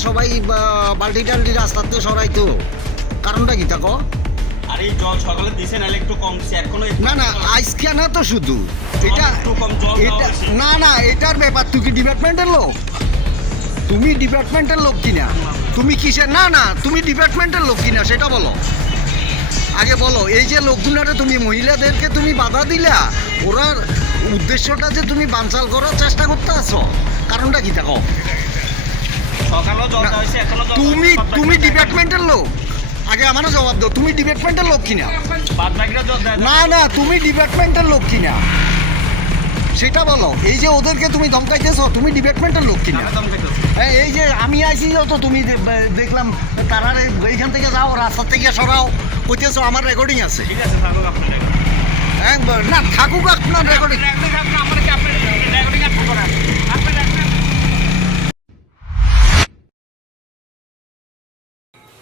সবাই বা- বালতি টালটি রাস্তাতে সরাইতো কারণটা কি তাকো আর এই জল সকালে দিছে নাহলে একটু কমছে এখনও না না আজকে না তো শুধু। এটা এটা না না এটার ব্যাপার তুই কি ডিপার্টমেন্টের লোক? তুমি ডিপার্টমেন্টের লোক কিনা? তুমি কিসের? না না তুমি ডিপার্টমেন্টের লোক কিনা সেটা বলো। আগে বলো এই যে লোকগুলারে তুমি মহিলাদেরকে তুমি বাধা দিলা ওরার উদ্দেশ্যটা যে তুমি বানচাল করার চেষ্টা করতে আছো কারণটা কি থাকো সকালেও জল না, দেওয়া হয়েছে এখনও জল তুমি তুমি ডিপার্টমেন্টের লোক আগে আমারও জবাব দাও তুমি ডিপার্টমেন্টের লোক কিনা না না তুমি ডিপার্টমেন্টের লোক কিনা সেটা বলো এই যে ওদেরকে তুমি ধমকাইতেছো তুমি ডিপার্টমেন্টের লোক কিনা না হ্যাঁ এই যে আমি আইসি তো তুমি দেখলাম তারা এইখান থেকে যাও রাস্তা থেকে সরাও কইতেছো আমার রেকর্ডিং আছে ঠিক আছে থাকুক আপনার হ্যাঁ না থাকুক আপনার রেকর্ডিং আমার আপনার রেকর্ডিং